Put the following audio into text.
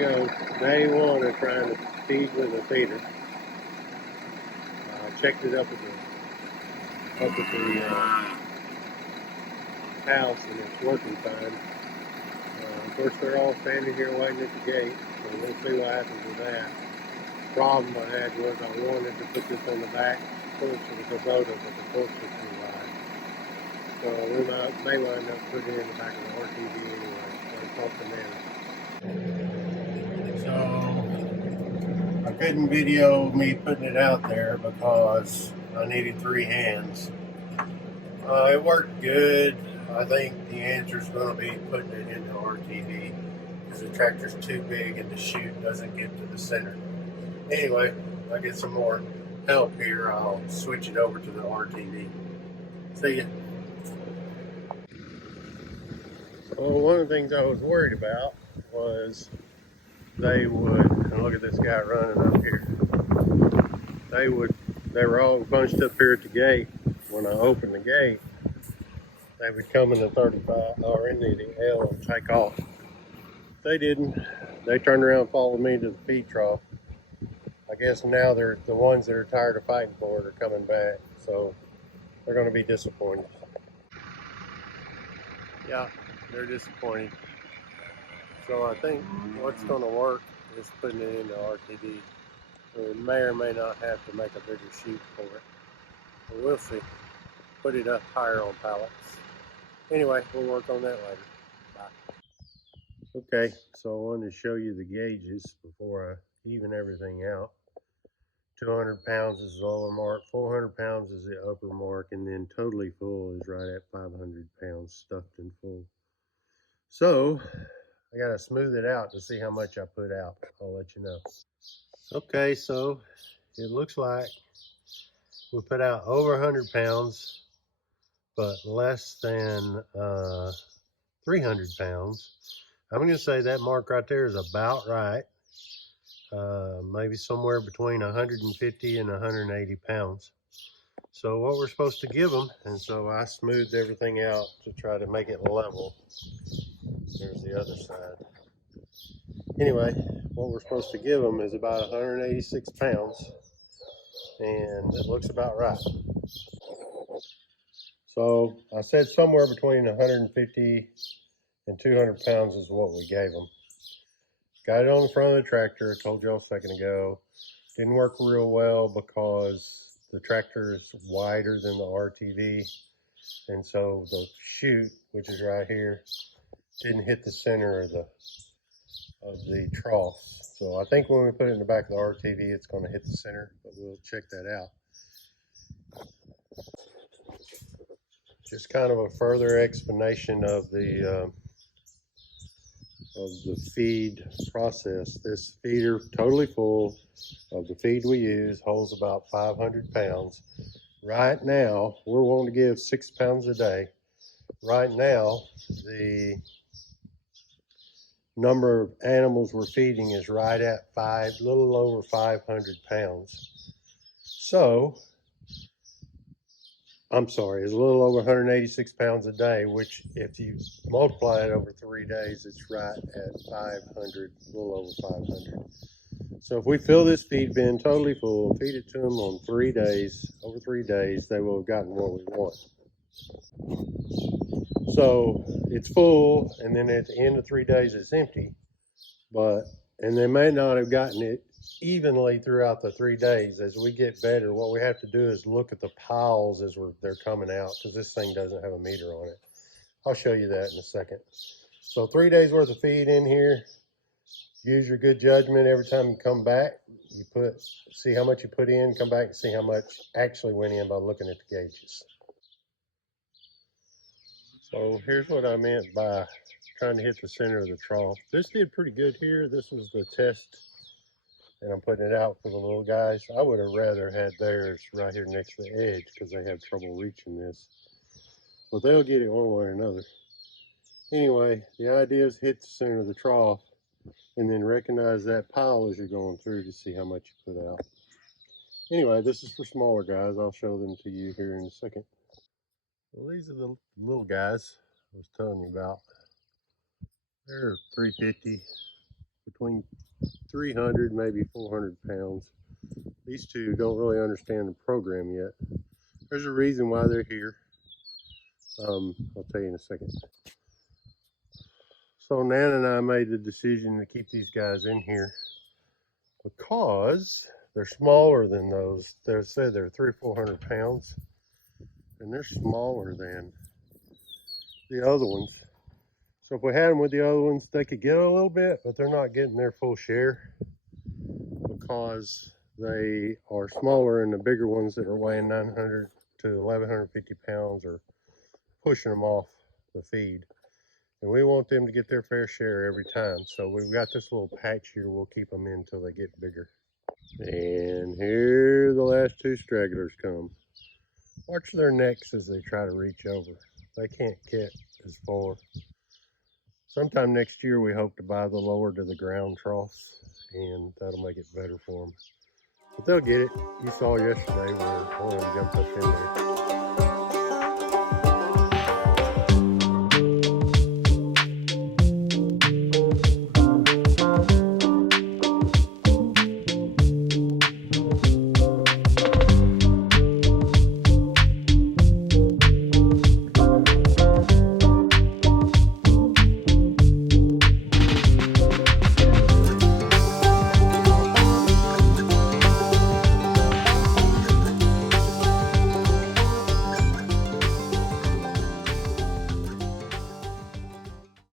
go. Day one of trying to feed with a feeder. I checked it up at the house and it's working fine. Of course, they're all standing here waiting at the gate, so we'll see what happens with that. The problem I had was I wanted to put this on the back porch of the Kubota, but the porch was too wide. So we may wind up putting it in the back of the RTV anyway. That's something else. So I couldn't video me putting it out there because I needed 3 hands. It worked good. I think the answer is going to be putting it into RTV because the tractor's too big and the chute doesn't get to the center. Anyway, if I get some more help here, I'll switch it over to the RTV. See ya. Well, one of the things I was worried about was they would, and look at this guy running up here. They were all bunched up here at the gate. When I opened the gate, they would come in the 35 or in the L and take off. They didn't. They turned around and followed me to the feed trough. I guess now they're the ones that are tired of fighting for it are coming back, so they're going to be disappointed. Yeah, they're disappointed. So I think what's going to work is putting it into RTV. We may or may not have to make a bigger chute for it. But we'll see. Put it up higher on pallets. Anyway, we'll work on that later. Bye. Okay, so I wanted to show you the gauges before I even everything out. 200 pounds is the lower mark, 400 pounds is the upper mark, and then totally full is right at 500 pounds stuffed and full. So I got to smooth it out to see how much I put out. I'll let you know. Okay, so it looks like we put out over 100 pounds, but less than 300 pounds. I'm going to say that mark right there is about right. Maybe somewhere between 150 and 180 pounds. So what we're supposed to give them, and so I smoothed everything out to try to make it level. There's the other side. Anyway, what we're supposed to give them is about 186 pounds, and it looks about right. So I said somewhere between 150 and 200 pounds is what we gave them. Got it on the front of the tractor, I told y'all a second ago. Didn't work real well because the tractor is wider than the RTV, and so the chute, which is right here, didn't hit the center of the trough. So I think when we put it in the back of the RTV, it's going to hit the center, but we'll check that out. Just kind of a further explanation of the feed process. This feeder, totally full of the feed we use, holds about 500 pounds. Right now, we're wanting to give 6 pounds a day. Right now, the number of animals we're feeding is right at a little over 500 pounds. So, I'm sorry, it's a little over 186 pounds a day, which if you multiply it over 3 days, it's right at 500, a little over 500. So if we fill this feed bin totally full and feed it to them on 3 days, over 3 days, they will have gotten what we want. So it's full, and then at the end of 3 days, it's empty. And they may not have gotten it evenly throughout the 3 days. As we get better, what we have to do is look at the piles as they're coming out, because this thing doesn't have a meter on it. I'll show you that in a second. So 3 days worth of feed in here. Use your good judgment every time you come back. See how much you put in, come back and see how much actually went in by looking at the gauges. So here's what I meant by trying to hit the center of the trough. This did pretty good here. This was the test, and I'm putting it out for the little guys. I would have rather had theirs right here next to the edge because they have trouble reaching this. But they'll get it one way or another. Anyway, the idea is hit the center of the trough and then recognize that pile as you're going through to see how much you put out. Anyway, this is for smaller guys. I'll show them to you here in a second. Well, these are the little guys I was telling you about. They're 350, between 300, maybe 400 pounds. These two don't really understand the program yet. There's a reason why they're here. I'll tell you in a second. So Nan and I made the decision to keep these guys in here because they're smaller than those. They said they're 300 or 400 pounds, and they're smaller than the other ones. So if we had them with the other ones, they could get a little bit, but they're not getting their full share because they are smaller, and the bigger ones that are weighing 900 to 1150 pounds are pushing them off the feed. And we want them to get their fair share every time. So we've got this little patch here. We'll keep them in until they get bigger. And here the last two stragglers come. Watch their necks as they try to reach over. They can't get as far. Sometime next year we hope to buy the lower to the ground troughs, and that'll make it better for them. But they'll get it. You saw yesterday where one of them jumped up in there.